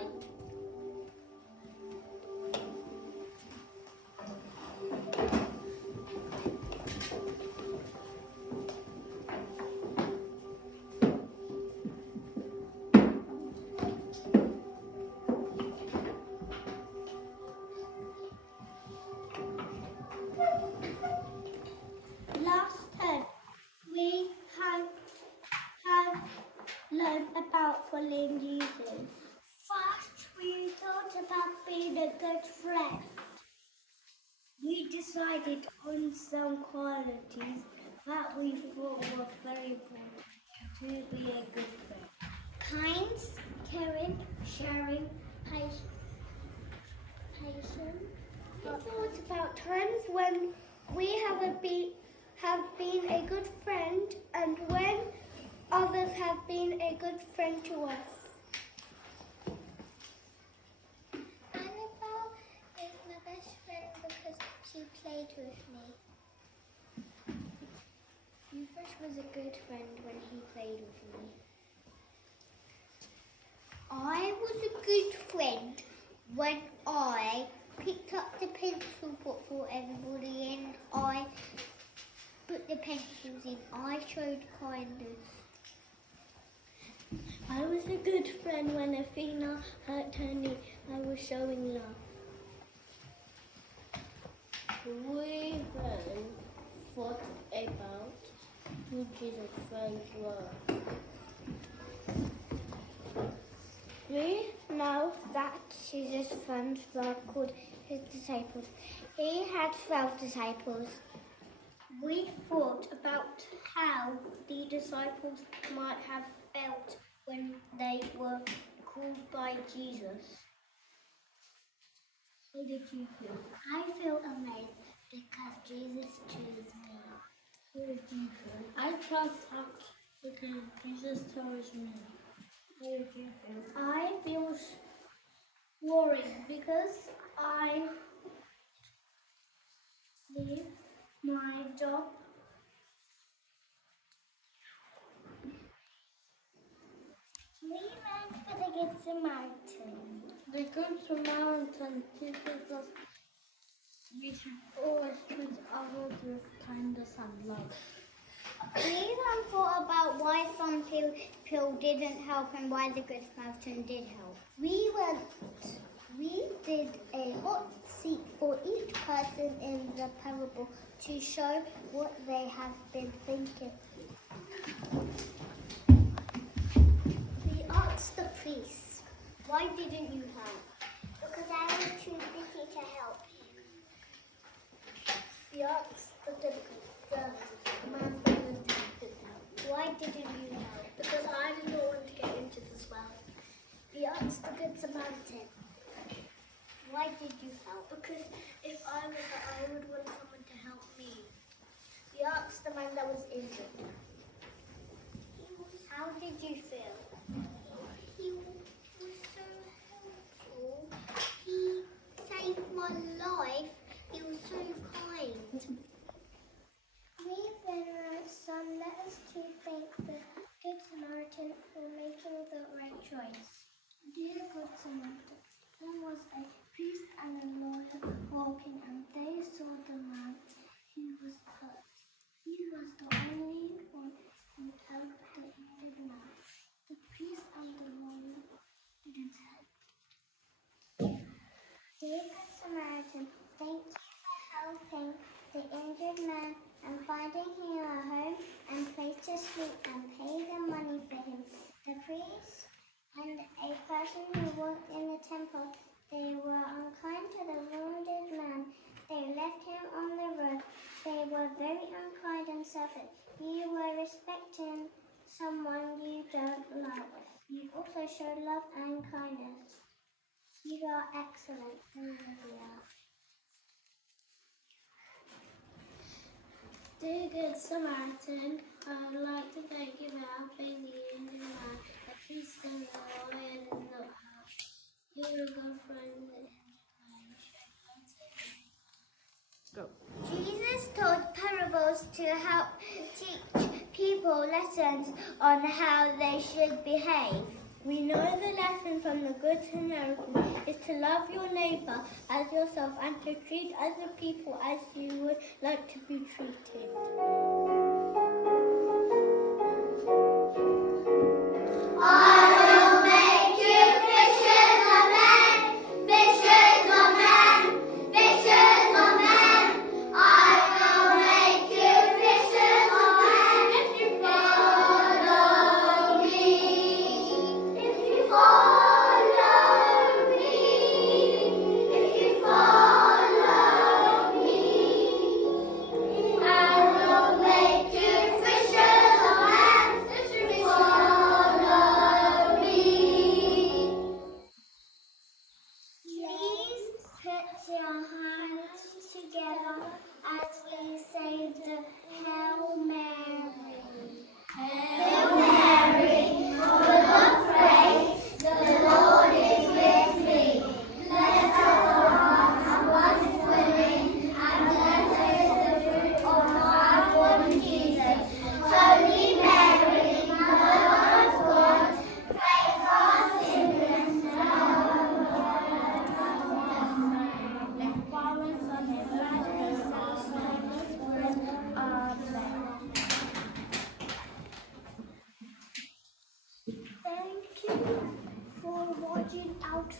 night. Last term, we have learned about following Jesus. First, we thought about being a good friend. We decided on some qualities that we thought were very important to be a good friend. Kind, caring, sharing, patient. We thought about times when we have been a good friend and when others have been a good friend to us. Annabelle is my best friend because she played with me. Rufus was a good friend when he played with me. I was a good friend when I picked up the pencil box for everybody and I put the pencils in. I showed kindness. I was a good friend when Athena hurt her knee. I was showing love. We then thought about who Jesus' friends were. We know that Jesus' friends were called his disciples. He had 12 disciples. We thought about how the disciples might have felt when they were called by Jesus. How did you feel? I feel amazed because Jesus chose me. How did you feel? I felt happy because Jesus chose me. How did you feel? I feel worried because I leave my job. We went for the Good Samaritan. The Good Samaritan teaches us we should always treat others with kindness and love. We then thought about why some people didn't help and why the Good Samaritan did help. We did a hot seat for each person in the parable to show what they have been thinking. We asked the priest, why didn't you help? Because I was too busy to help him. We asked the man from the temple, why didn't you help? Because I didn't want to get into this well. We asked the Good Samaritan, why did you help? Because if I was there, I would want someone to help me. We asked the man that was injured, how did you feel? He was so helpful. He saved my life. He was so kind. We then wrote some letters to thank the Good Samaritan for making the right choice. Dear Good Samaritan, there was a priest and a lawyer walking and they saw the man who was hurt. He was the only one who helped the injured man. The priest and the lawyer didn't help. Dear Good Samaritan, thank you for helping the injured man and finding him a home and place to sleep and pay the money for him. The priest and a person who worked in the temple, they were unkind to the wounded man. They left him on the road. They were very unkind and selfish. You were respecting someone you don't like. You also showed love and kindness. You are excellent, Olivia. Dear Good Samaritan, I would like to thank you for helping the injured man. The priest and the lawyer did not help. You were a good friend to the injured man. You showed love to him. Go. Jesus told parables to help teach people lessons on how they should behave. We know the lesson from the Good Samaritan is to love your neighbour as yourself and to treat other people as you would like to be treated. Put your hands together as we say the Hail Mary. Hail Mary, full of grace, the Lord is with thee. Blessed art thou amongst women, and blessed is the fruit of thy womb, Jesus. Holy Mary, Mother of God, pray for us sinners now. Thank you for watching out.